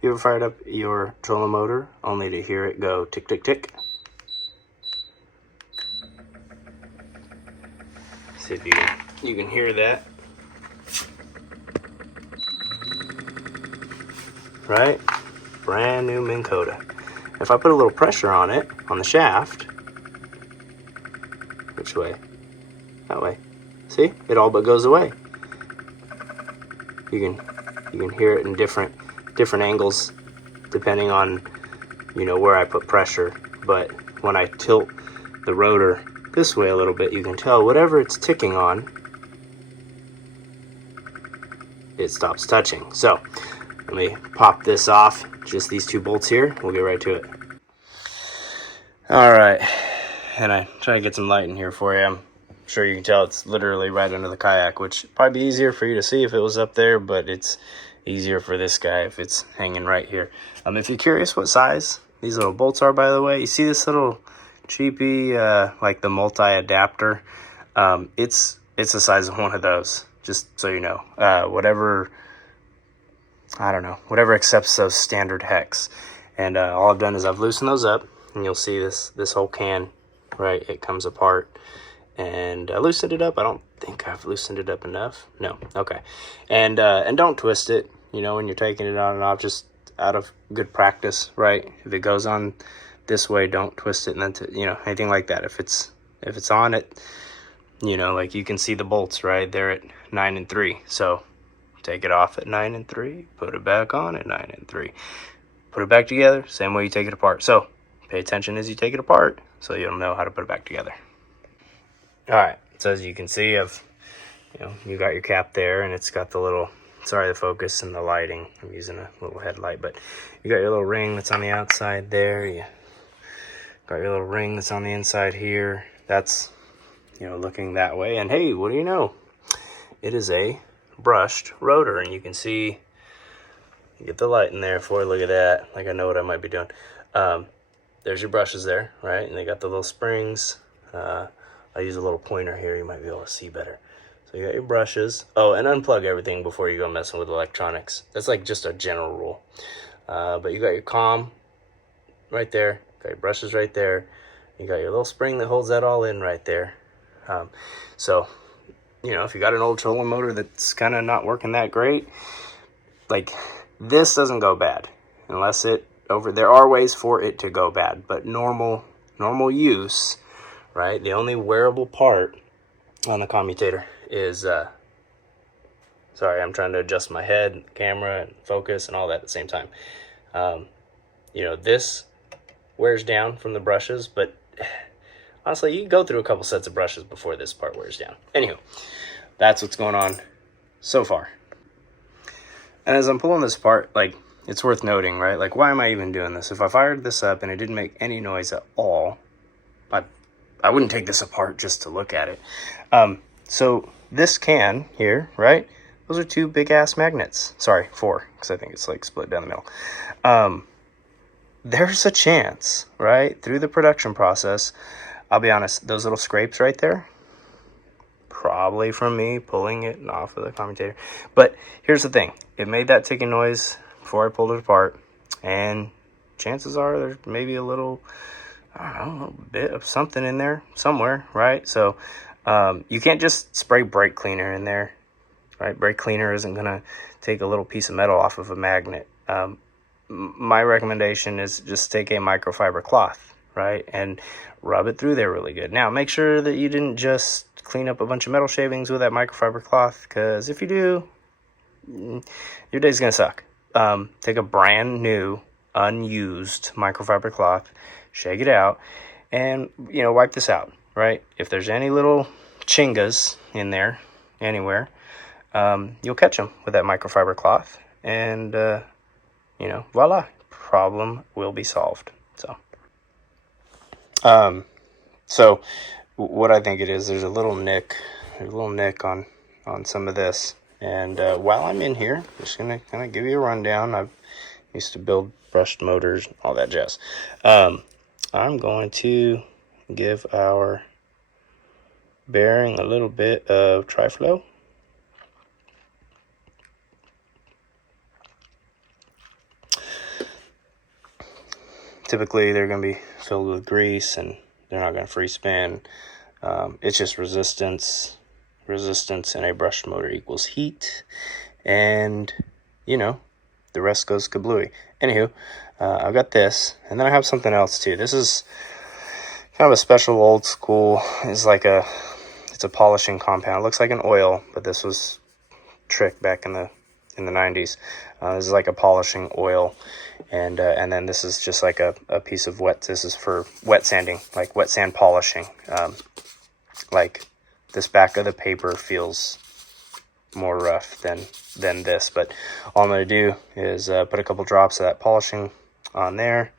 You ever fired up your trolling motor only to hear it go tick, tick, tick? See if you can hear that. Right? Brand new Minn Kota. If I put a little pressure on it, on the shaft, which way? That way. See? It all but goes away. You can hear it in different angles depending on, you know, where I put pressure. But when I tilt the rotor this way a little bit, you can tell whatever it's ticking on, it stops touching. So let me pop this off, just these two bolts here. We'll get right to it. All right, and I try to get some light in here for you. I'm sure you can tell it's literally right under the kayak, which would probably be easier for you to see if it was up there, but it's easier for this guy if it's hanging right here. If you're curious what size these little bolts are, by the way, you see this little cheapy, like the multi-adapter, it's the size of one of those, just so you know. Whatever accepts those standard hex. And all I've done is I've loosened those up, and you'll see this whole can, right, it comes apart. And I loosened it up. I don't think I've loosened it up enough. No, okay. And don't twist it, you know, when you're taking it on and off, just out of good practice, right? If it goes on this way, don't twist it, and then, you know, anything like that. If it's on it, you know, like you can see the bolts, right? They're at 9 and 3. So take it off at 9 and 3, put it back on at 9 and 3. Put it back together, same way you take it apart. So pay attention as you take it apart so you'll know how to put it back together. All right, so as you can see, you got your cap there, and it's got the little, sorry, the focus and the lighting. I'm using a little headlight, but you got your little ring that's on the outside there. You got your little ring that's on the inside here. That's, you know, looking that way. And hey, what do you know? It is a brushed rotor, and you can see, you get the light in there for it. Look at that. Like I know what I might be doing. There's your brushes there, right? And they got the little springs. I use a little pointer here. You might be able to see better. So you got your brushes. Oh, and unplug everything before you go messing with electronics. That's like just a general rule. But you got your comm right there. Got your brushes right there. You got your little spring that holds that all in right there. So, you know, if you got an old trolling motor that's kind of not working that great, like this doesn't go bad unless there are ways for it to go bad, but normal use, right? The only wearable part on the commutator is, sorry, I'm trying to adjust my head, camera, and focus, and all that at the same time. You know, this wears down from the brushes, but honestly, you can go through a couple sets of brushes before this part wears down. Anywho, that's what's going on so far. And as I'm pulling this apart, like, it's worth noting, right? Like, why am I even doing this? If I fired this up and it didn't make any noise at all, I wouldn't take this apart just to look at it. So this can here, right? Those are 2 big ass magnets. Sorry, 4, because I think it's like split down the middle. There's a chance, right, through the production process, I'll be honest, those little scrapes right there, probably from me pulling it off of the commutator. But here's the thing. It made that ticking noise before I pulled it apart, and chances are there's maybe a little, I don't know, a little bit of something in there somewhere, right? So you can't just spray brake cleaner in there, right? Brake cleaner isn't going to take a little piece of metal off of a magnet. My recommendation is just take a microfiber cloth, right, and rub it through there really good. Now, make sure that you didn't just clean up a bunch of metal shavings with that microfiber cloth, because if you do, your day's going to suck. Take a brand new, unused microfiber cloth, shake it out, and, you know, wipe this out, right? If there's any little chingas in there anywhere, you'll catch them with that microfiber cloth, and, you know, voila, problem will be solved. So what I think it is, there's a little nick on some of this. And while I'm in here, I'm just gonna kind of give you a rundown. I used to build brushed motors, all that jazz. I'm going to give our bearing a little bit of Tri-Flow. typically they're going to be filled with grease and they're not going to free spin. It's just resistance. Resistance in a brushed motor equals heat, and you know, the rest goes kablooey. Anywho, I've got this, and then I have something else too. This is kind of a special old school. It's a polishing compound. It looks like an oil, but this was trick back in the 90s. This is like a polishing oil, and then this is just like a piece of wet. This is for wet sanding, like wet sand polishing. Like this back of the paper feels more rough than this, but all I'm going to do is put a couple drops of that polishing on there,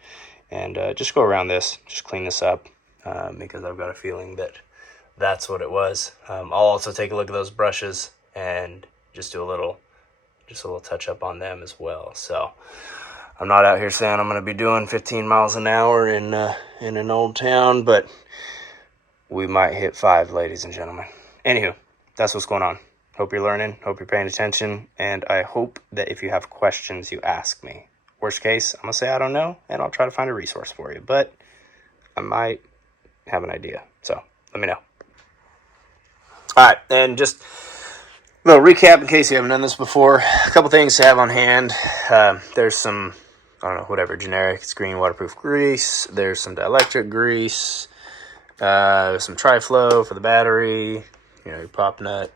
and just go around this, just clean this up, because I've got a feeling that that's what it was. I'll also take a look at those brushes and just do a little touch up on them as well. So I'm not out here saying I'm going to be doing 15 miles an hour in an old town, but we might hit 5, ladies and gentlemen. Anywho, that's what's going on. Hope you're learning, hope you're paying attention, and I hope that if you have questions, you ask me. Worst case, I'm going to say I don't know, and I'll try to find a resource for you, but I might have an idea, so let me know. Alright, and just a little recap in case you haven't done this before. A couple things to have on hand. There's some, I don't know, whatever, generic screen waterproof grease. There's some dielectric grease. Some tri-flow for the battery, you know, your pop nut,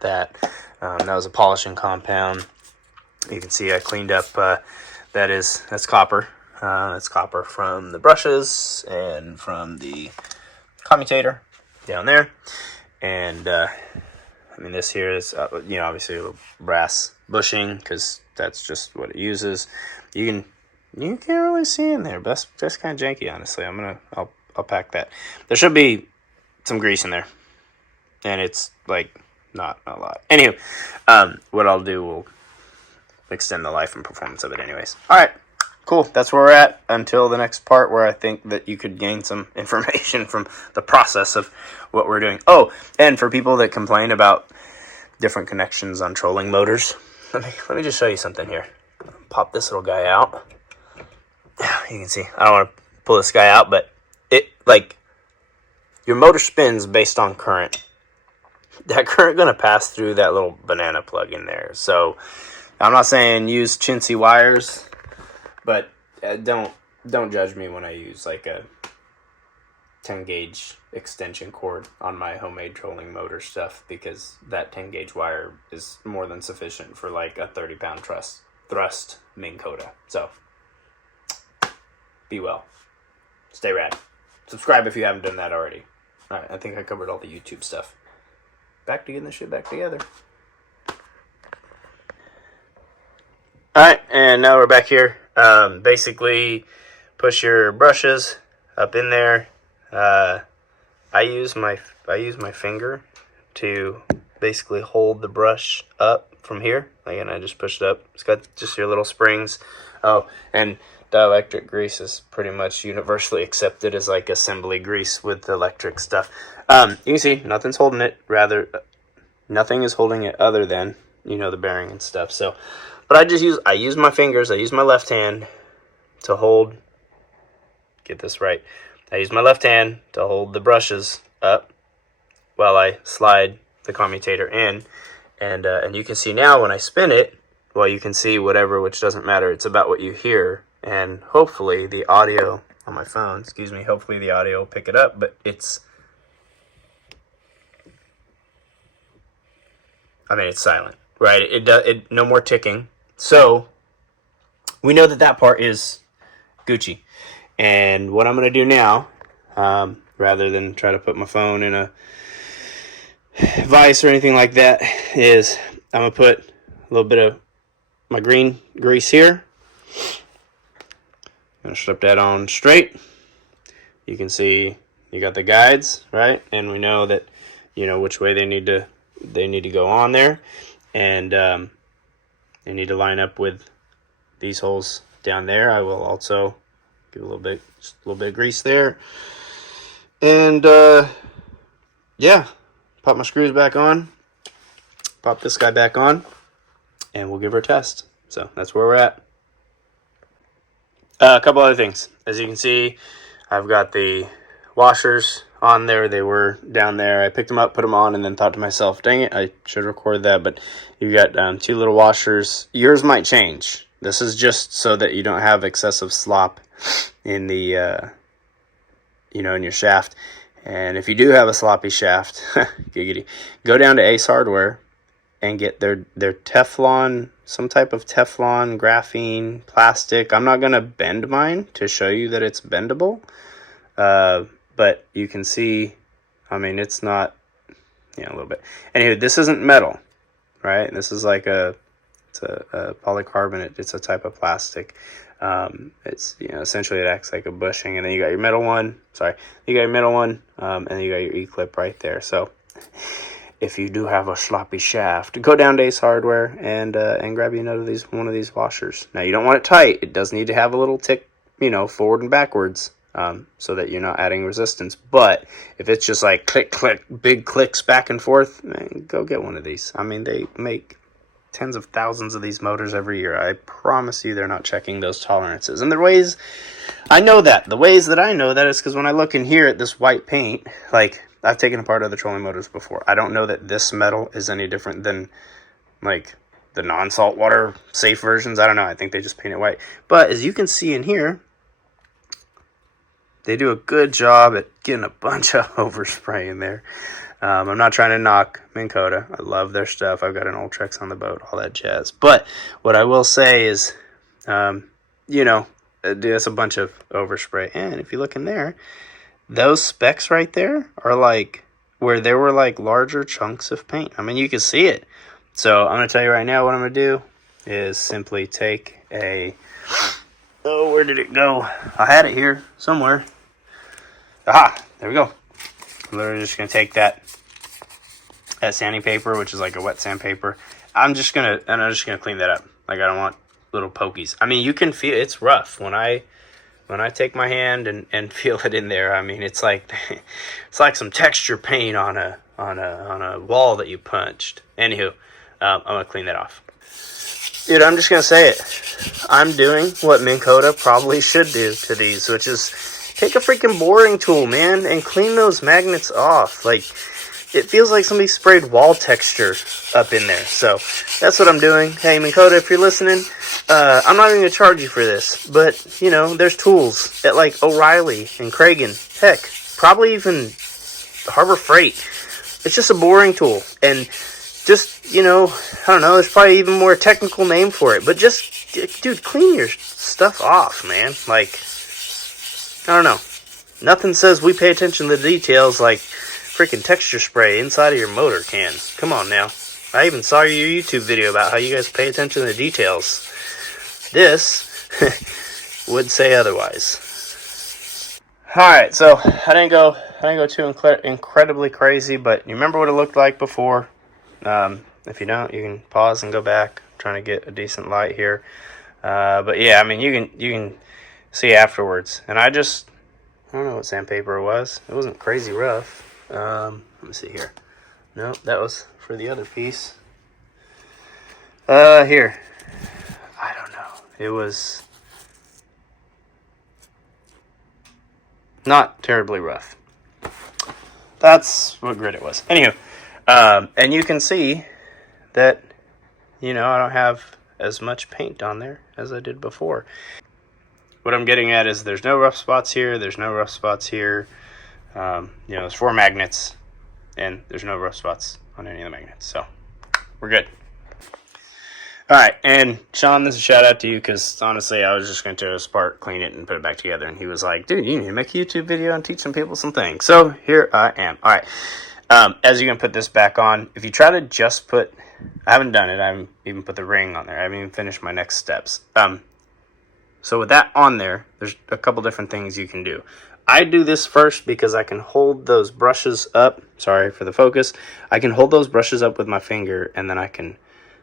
that was a polishing compound. You can see I cleaned up, that's copper. That's copper from the brushes and from the commutator down there. And, I mean, this here is, you know, obviously a brass bushing, because that's just what it uses. You can't really see in there. That's kind of janky, honestly. I'll pack that. There should be some grease in there, and it's like not a lot. Anywho, what I'll do will extend the life and performance of it anyways. All right, cool. That's where we're at until the next part, where I think that you could gain some information from the process of what we're doing. Oh, and for people that complain about different connections on trolling motors, let me just show you something here. Pop this little guy out. You can see, I don't want to pull this guy out, but like, your motor spins based on current. That current going to pass through that little banana plug in there. So I'm not saying use chintzy wires, but don't judge me when I use like a 10 gauge extension cord on my homemade trolling motor stuff, because that 10 gauge wire is more than sufficient for like a 30-pound thrust Minn Kota. So be well. Stay rad. Subscribe if you haven't done that already. Alright, I think I covered all the YouTube stuff. Back to getting this shit back together. Alright, and now we're back here. Basically, push your brushes up in there. I use my finger to basically hold the brush up from here. Again, I just pushed it up. It's got just your little springs. Oh, and dielectric grease is pretty much universally accepted as like assembly grease with the electric stuff. You can see nothing's holding it. Rather, nothing is holding it other than, you know, the bearing and stuff. So, but I use my fingers. I use my left hand to hold. Get this right. I use my left hand to hold the brushes up while I slide the commutator in, and you can see now when I spin it, well, you can see whatever, which doesn't matter. It's about what you hear. And hopefully the audio on my phone, hopefully the audio will pick it up, but it's silent, right? It no more ticking. So we know that part is Gucci. And what I'm going to do now, rather than try to put my phone in a vise or anything like that, is I'm going to put a little bit of my green grease here. I'm going to slip that on straight. You can see you got the guides, right? And we know that, you know, which way they need to go on there. And they need to line up with these holes down there. I will also give a little bit of grease there. And yeah, pop my screws back on. Pop this guy back on. And we'll give her a test. So that's where we're at. A couple other things. As you can see, I've got the washers on there. They were down there. I picked them up, put them on, and then thought to myself, dang it, I should record that. But you got 2 little washers. Yours might change. This is just so that you don't have excessive slop in the, in your shaft. And if you do have a sloppy shaft, giggity, go down to Ace Hardware and get their Teflon, some type of Teflon, graphene, plastic. I'm not going to bend mine to show you that it's bendable. But you can see, I mean, it's not, a little bit. Anyway, this isn't metal, right? This is like it's a polycarbonate. It's a type of plastic. It's, essentially it acts like a bushing. And then you got your middle one. Sorry. You got your middle one, and then you got your E-clip right there. So if you do have a sloppy shaft, go down to Ace Hardware and grab you one of these washers. Now, you don't want it tight. It does need to have a little tick, forward and backwards, so that you're not adding resistance. But if it's just like click, click, big clicks back and forth, man, go get one of these. I mean, they make tens of thousands of these motors every year. I promise you they're not checking those tolerances. And the ways I know that is because when I look in here at this white paint, like, I've taken apart other trolling motors before. I don't know that this metal is any different than, like, the non-saltwater safe versions. I don't know. I think they just paint it white. But as you can see in here, they do a good job at getting a bunch of overspray in there. I'm not trying to knock Minn Kota. I love their stuff. I've got an Ultrex on the boat, all that jazz. But what I will say is, that's a bunch of overspray. And if you look in there, those specks right there are like where there were like larger chunks of paint. I mean, you can see it. So I'm going to tell you right now what I'm going to do is simply take where did it go? I had it here somewhere. Aha, there we go. I'm literally just going to take that sanding paper, which is like a wet sandpaper. I'm just going to clean that up. Like, I don't want little pokies. I mean, you can feel it's rough when I take my hand and feel it in there. I mean, it's like some texture paint on a wall that you punched. Anywho, I'm gonna clean that off. Dude, I'm just gonna say it. I'm doing what Minn Kota probably should do to these, which is take a freaking boring tool, man, and clean those magnets off. Like, it feels like somebody sprayed wall texture up in there. So that's what I'm doing. Hey, Minn Kota, if you're listening, I'm not even going to charge you for this. But, there's tools at like O'Reilly and Kragen. Heck, probably even Harbor Freight. It's just a boring tool. And just, I don't know, there's probably even more technical name for it. But just, dude, clean your stuff off, man. Like, I don't know. Nothing says we pay attention to the details like freaking texture spray inside of your motor can. Come on now. I even saw your YouTube video about how you guys pay attention to the details. This would say otherwise. Alright, so I didn't go too incredibly crazy, but you remember what it looked like before? If you don't, you can pause and go back. I'm trying to get a decent light here. But yeah, I mean, you can see afterwards. And I don't know what sandpaper it was. It wasn't crazy rough. Let me see here. No, that was for the other piece. Here. I don't know. It was not terribly rough. That's what grit it was. Anywho, and you can see that, I don't have as much paint on there as I did before. What I'm getting at is there's no rough spots here. There's no rough spots here. There's 4 magnets, and there's no rough spots on any of the magnets, so we're good. All right, and Sean, this is a shout out to you, because honestly, I was just going to tear this apart, clean it, and put it back together, and he was like, dude, you need to make a YouTube video and teach some people some things. So here I am. All right, as you're going to put this back on, if you try to just put, I haven't done it, I haven't even put the ring on there, I haven't even finished my next steps. So with that on there, there's a couple different things you can do. I do this first because I can hold those brushes up. Sorry for the focus. I can hold those brushes up with my finger, and then I can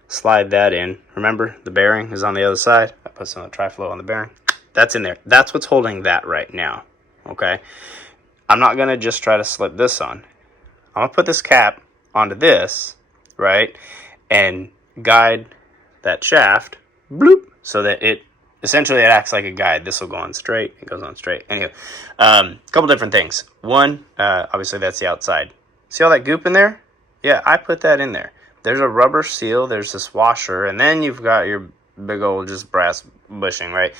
slide that in. Remember, the bearing is on the other side. I put some of the tri-flow on the bearing. That's in there. That's what's holding that right now. Okay? I'm not going to just try to slip this on. I'm going to put this cap onto this, right? And guide that shaft, bloop, so that it essentially it acts like a guide. This will go on straight. It goes on straight. Anyway, a couple different things. One, obviously that's the outside. See all that goop in there? Yeah, I put that in there. There's a rubber seal. There's this washer. And then you've got your big old just brass bushing, right?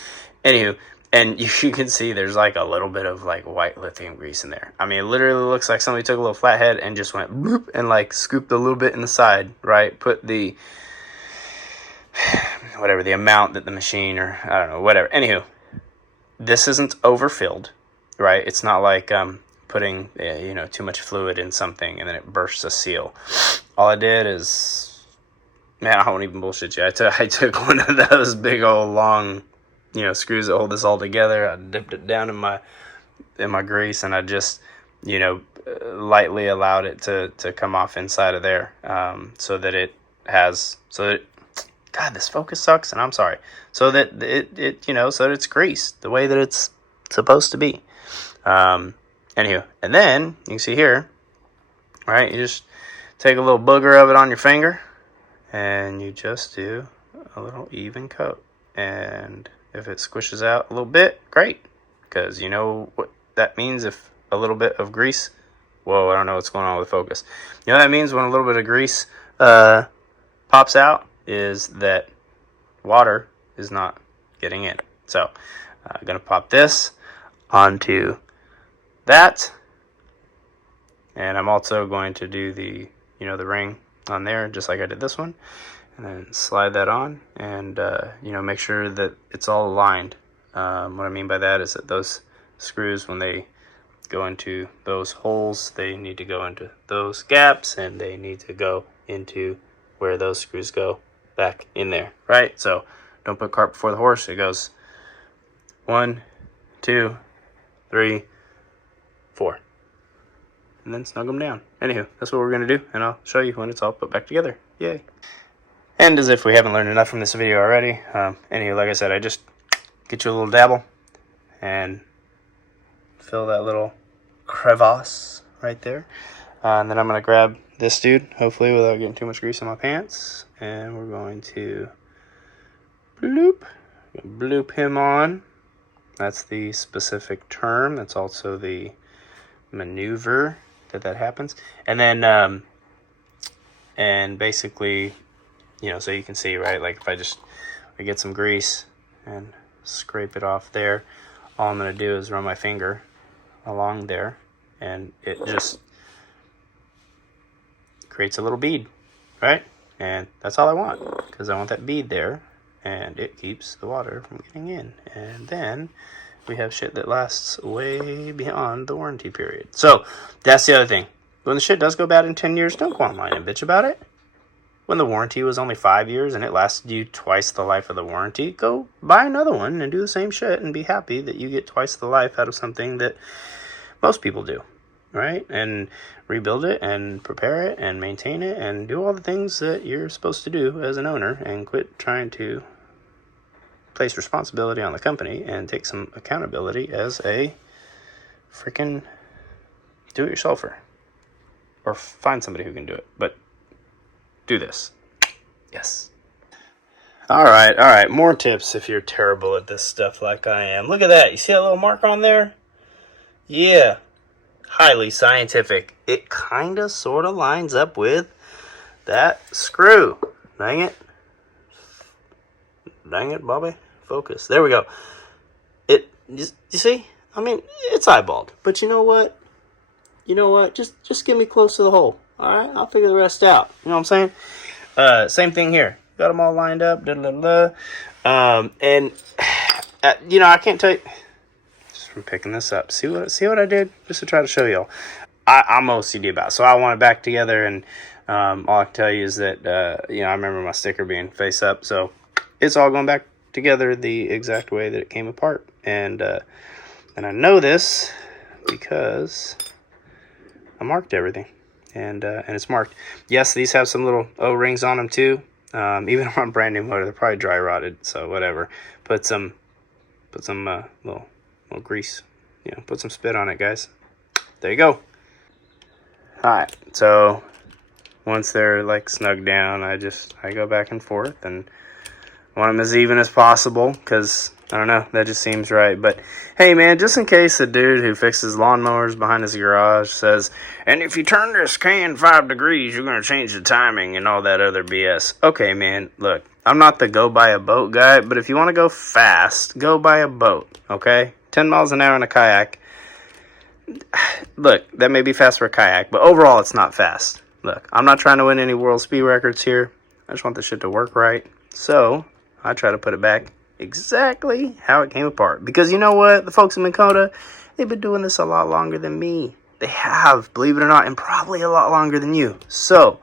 Anywho, and you can see there's like a little bit of like white lithium grease in there. I mean, it literally looks like somebody took a little flathead and just went boop and like scooped a little bit in the side, right? Put the, whatever, the amount that the machine, or I don't know, whatever. Anywho, this isn't overfilled, right? It's not like putting, you know, too much fluid in something and then it bursts a seal. All I did is, man, I won't even bullshit you. I took one of those big old long, you know, screws that hold this all together. I dipped it down in my grease, and I just, you know, lightly allowed it to come off inside of there, so that it has, so that, God, this focus sucks, and I'm sorry. So that it you know, so that it's greased the way that it's supposed to be. Anywho, and then you can see here, right? You just take a little booger of it on your finger, and you just do a little even coat. And if it squishes out a little bit, great, because you know what that means. If a little bit of grease, whoa, I don't know what's going on with focus. You know what that means when a little bit of grease pops out, is that water is not getting in. So I'm going to pop this onto that, and I'm also going to do the, you know, the ring on there just like I did this one, and then slide that on, and you know, make sure that it's all aligned. What I mean by that is that those screws, when they go into those holes, they need to go into those gaps, and they need to go into where those screws go back in there, right? So don't put cart before the horse. It goes 1, 2, 3, 4, and then snug them down. Anywho, that's what we're going to do, and I'll show you when it's all put back together. Yay. And as if we haven't learned enough from this video already, anywho, like I said, I just get you a little dabble and fill that little crevasse right there. And then I'm going to grab this dude, hopefully without getting too much grease on my pants, and we're going to bloop him on. That's the specific term. That's also the maneuver that happens. And then and basically, you know, so you can see, right, like if I get some grease and scrape it off there, all I'm going to do is run my finger along there, and it just creates a little bead, right? And that's all I want, because I want that bead there, and it keeps the water from getting in. And then we have shit that lasts way beyond the warranty period. So that's the other thing. When the shit does go bad in 10 years, don't go online and bitch about it. When the warranty was only 5 years and it lasted you twice the life of the warranty, go buy another one and do the same shit and be happy that you get twice the life out of something that most people do, right? And rebuild it and prepare it and maintain it and do all the things that you're supposed to do as an owner, and quit trying to place responsibility on the company and take some accountability as a freaking do-it-yourselfer, or find somebody who can do it, but do this. Yes. All right, more tips if you're terrible at this stuff like I am. Look at that. You see that little mark on there? Yeah. Highly scientific. It kind of sort of lines up with that screw. Dang it. Dang it, Bobby. Focus. There we go. You see? I mean, it's eyeballed. But you know what? Just get me close to the hole. All right? I'll figure the rest out. You know what I'm saying? Same thing here. Got them all lined up. And, you know, I can't tell you. Just from picking this up. See what I did? Just to try to show y'all. I'm OCD about it, so I want it back together. And all I can tell you is that, you know, I remember my sticker being face up. So it's all going back together the exact way that it came apart. And I know this because I marked everything, and it's marked. Yes, these have some little O-rings on them too. Even on a brand new motor, they're probably dry rotted, so whatever. Put some little grease, you know, put some spit on it, guys. There you go. All right, so once they're like snug down, I go back and forth, and want them as even as possible, because, I don't know, that just seems right. But, hey, man, just in case the dude who fixes lawnmowers behind his garage says, and if you turn this can 5 degrees, you're going to change the timing and all that other BS. Okay, man, look, I'm not the go buy a boat guy, but if you want to go fast, go buy a boat, okay? 10 miles an hour in a kayak. Look, that may be fast for a kayak, but overall, it's not fast. Look, I'm not trying to win any world speed records here. I just want the shit to work right. So, I try to put it back exactly how it came apart. Because you know what? The folks in Minn Kota, they've been doing this a lot longer than me. They have, believe it or not, and probably a lot longer than you. So,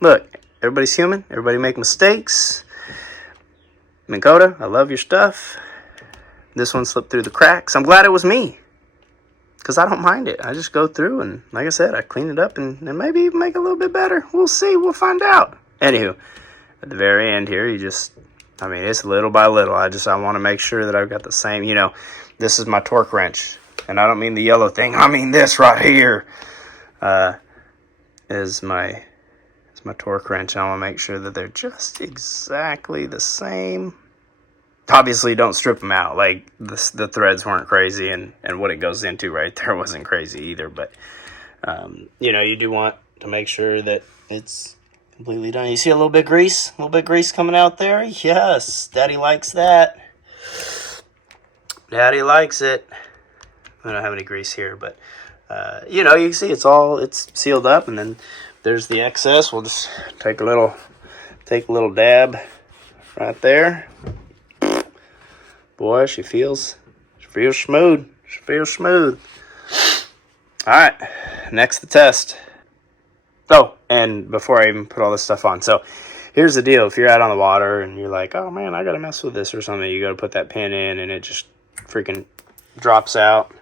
look, everybody's human. Everybody make mistakes. Minn Kota, I love your stuff. This one slipped through the cracks. I'm glad it was me, because I don't mind it. I just go through and, like I said, I clean it up and maybe even make it a little bit better. We'll see. We'll find out. Anywho, at the very end here, you just, I mean, it's little by little. I want to make sure that I've got the same, you know, this is my torque wrench. And I don't mean the yellow thing. I mean this right here is my torque wrench. I want to make sure that they're just exactly the same. Obviously, don't strip them out. Like, the threads weren't crazy, and what it goes into right there wasn't crazy either. But, you know, you do want to make sure that it's completely done. You see a little bit of grease? A little bit of grease coming out there? Yes, Daddy likes that. Daddy likes it. I don't have any grease here, but, you know, you can see it's sealed up, and then there's the excess. We'll just take a little dab right there. Boy, she feels smooth. She feels smooth. All right, next the test. Oh, and before I even put all this stuff on, so here's the deal. If you're out on the water and you're like, oh man, I gotta mess with this or something, you gotta put that pin in and it just freaking drops out.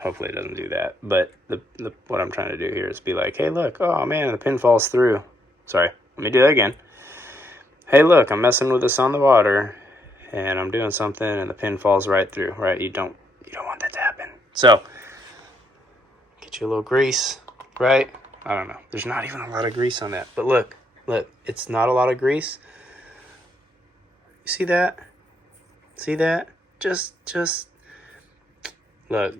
Hopefully it doesn't do that. But what I'm trying to do here is be like, hey, look, oh man, the pin falls through. Sorry, let me do that again. Hey, look, I'm messing with this on the water, and I'm doing something, and the pin falls right through, right? You don't want that to happen. So, get you a little grease, right? I don't know. There's not even a lot of grease on that. But look, it's not a lot of grease. You see that? See that? Just, look.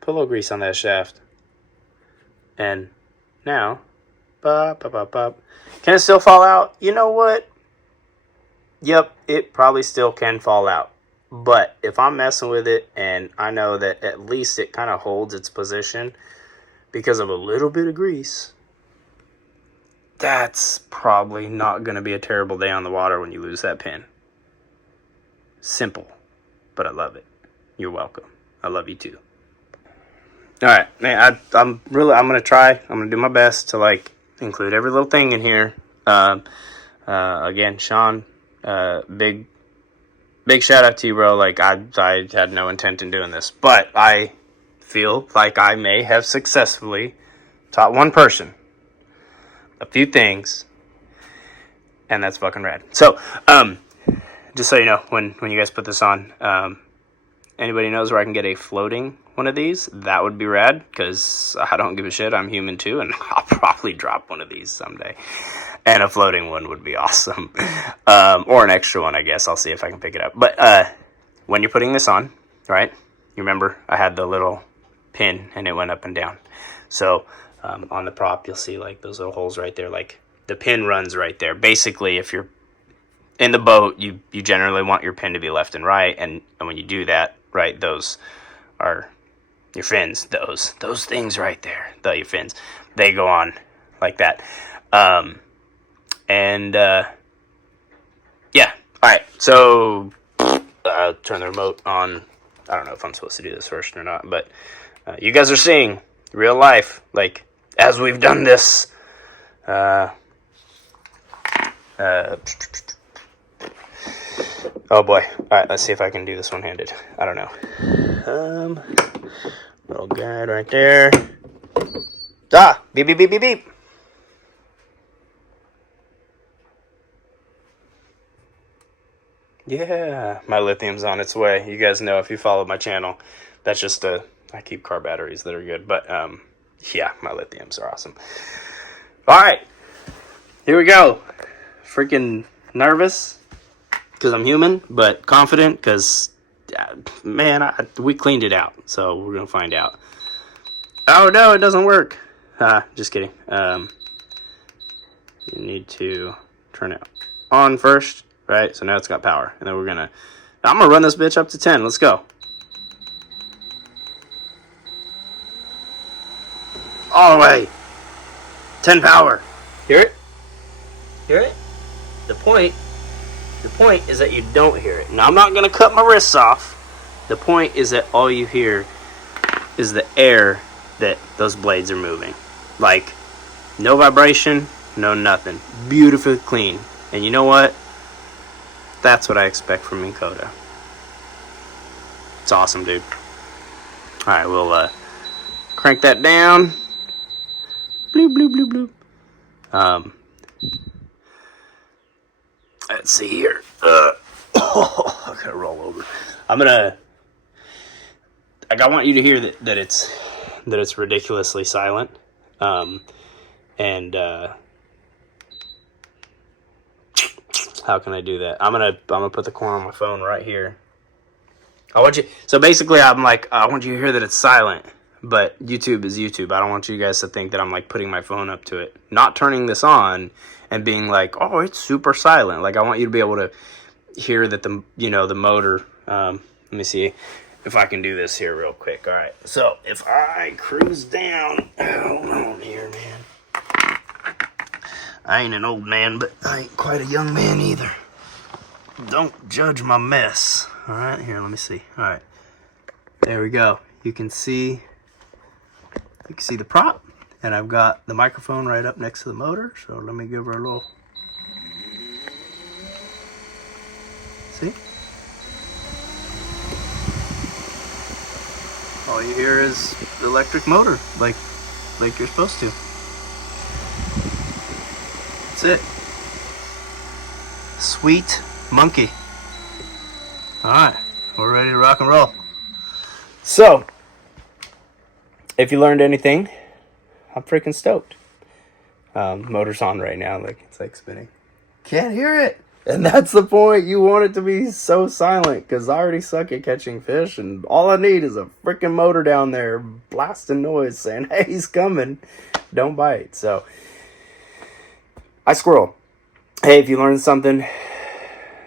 Put a little grease on that shaft. And now, bop. Can it still fall out? You know what? Yep, it probably still can fall out. But if I'm messing with it and I know that at least it kind of holds its position because of a little bit of grease, that's probably not going to be a terrible day on the water when you lose that pin. Simple, but I love it. You're welcome. I love you too. All right, man, I'm going to try. I'm going to do my best to, like, include every little thing in here. Again, Sean, big shout out to you, bro. Like, I had no intent in doing this, but I feel like I may have successfully taught one person a few things, and that's fucking rad. So, just so you know, when you guys put this on, anybody knows where I can get a floating one of these, that would be rad, because I don't give a shit. I'm human too, and I'll probably drop one of these someday. And a floating one would be awesome. Or an extra one, I guess. I'll see if I can pick it up. But when you're putting this on, right, you remember I had the little pin, and it went up and down. So on the prop, you'll see like those little holes right there. Like the pin runs right there. Basically, if you're in the boat, you generally want your pin to be left and right. And when you do that, right, those are your fins. Those things right there, your fins, they go on like that. Yeah, all right, so turn the remote on. I don't know if I'm supposed to do this first or not, but you guys are seeing real life, like, as we've done this. Oh boy. All right, let's see if I can do this one-handed. I don't know. Little guide right there. Ah, beep, beep, beep, beep, beep. Yeah, my lithium's on its way. You guys know if you follow my channel, that's just I keep car batteries that are good, but yeah, my lithiums are awesome. All right, here we go. Freaking nervous, because I'm human, but confident because, man, we cleaned it out. So we're going to find out. Oh, no, it doesn't work. Just kidding. You need to turn it on first, right? So now it's got power. And then I'm going to run this bitch up to 10. Let's go. All the way. 10 power. Hear it? Hear it? The point is that you don't hear it. Now, I'm not going to cut my wrists off. The point is that all you hear is the air that those blades are moving. Like, no vibration, no nothing. Beautifully clean. And you know what? That's what I expect from Minn Kota. It's awesome, dude. Alright, we'll crank that down. Bloop, bloop, bloop, bloop. Let's see here. I gotta roll over. I want you to hear that it's ridiculously silent. How can I do that? I'm gonna put the corner on my phone right here. So basically I want you to hear that it's silent, but YouTube is YouTube. I don't want you guys to think that I'm like putting my phone up to it, not turning this on and being like, oh, it's super silent. Like, I want you to be able to hear that the motor, let me see if I can do this here real quick. All right. So if I cruise down, hold on here, man. I ain't an old man, but I ain't quite a young man either. Don't judge my mess. All right, here, let me see. All right, there we go. You can see the prop, and I've got the microphone right up next to the motor. So let me give her a little. See? All you hear is the electric motor, like you're supposed to. That's it. Sweet monkey. Alright, we're ready to rock and roll. So, if you learned anything, I'm freaking stoked. Motor's on right now, it's like spinning. Can't hear it! And that's the point. You want it to be so silent, because I already suck at catching fish, and all I need is a freaking motor down there blasting noise saying, hey, he's coming. Don't bite. So, I squirrel. Hey, if you learned something,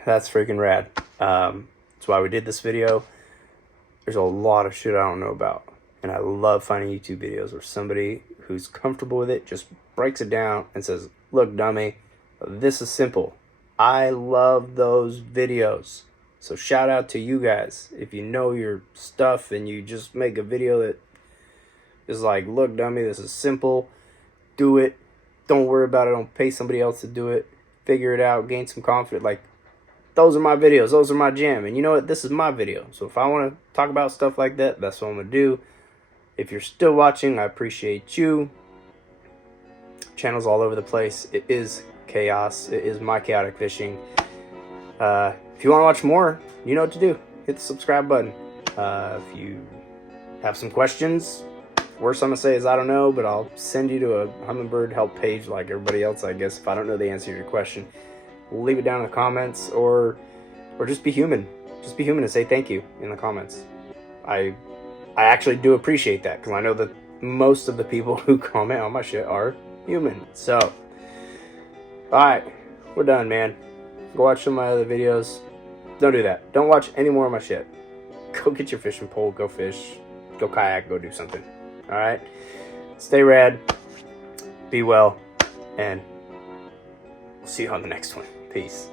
that's freaking rad. That's why we did this video. There's a lot of shit I don't know about. And I love finding YouTube videos where somebody who's comfortable with it just breaks it down and says, look, dummy, this is simple. I love those videos. So shout out to you guys. If you know your stuff and you just make a video that is like, look, dummy, this is simple. Do it. Don't worry about it. Don't pay somebody else to do it. Figure it out. Gain some confidence. Like, those are my videos. Those are my jam. And you know what? This is my video. So if I want to talk about stuff like that, that's what I'm going to do. If you're still watching, I appreciate you. Channels all over the place. It is chaos. It is my chaotic fishing. If you want to watch more, you know what to do. Hit the subscribe button. If you have some questions, worst I'm going to say is I don't know, but I'll send you to a Hummingbird help page like everybody else, I guess, if I don't know the answer to your question. Leave it down in the comments, or just be human. Just be human and say thank you in the comments. I actually do appreciate that, because I know that most of the people who comment on my shit are human. So, alright, we're done, man. Go watch some of my other videos. Don't do that. Don't watch any more of my shit. Go get your fishing pole, go fish, go kayak, go do something. Alright? Stay rad, be well, and we'll see you on the next one. Peace.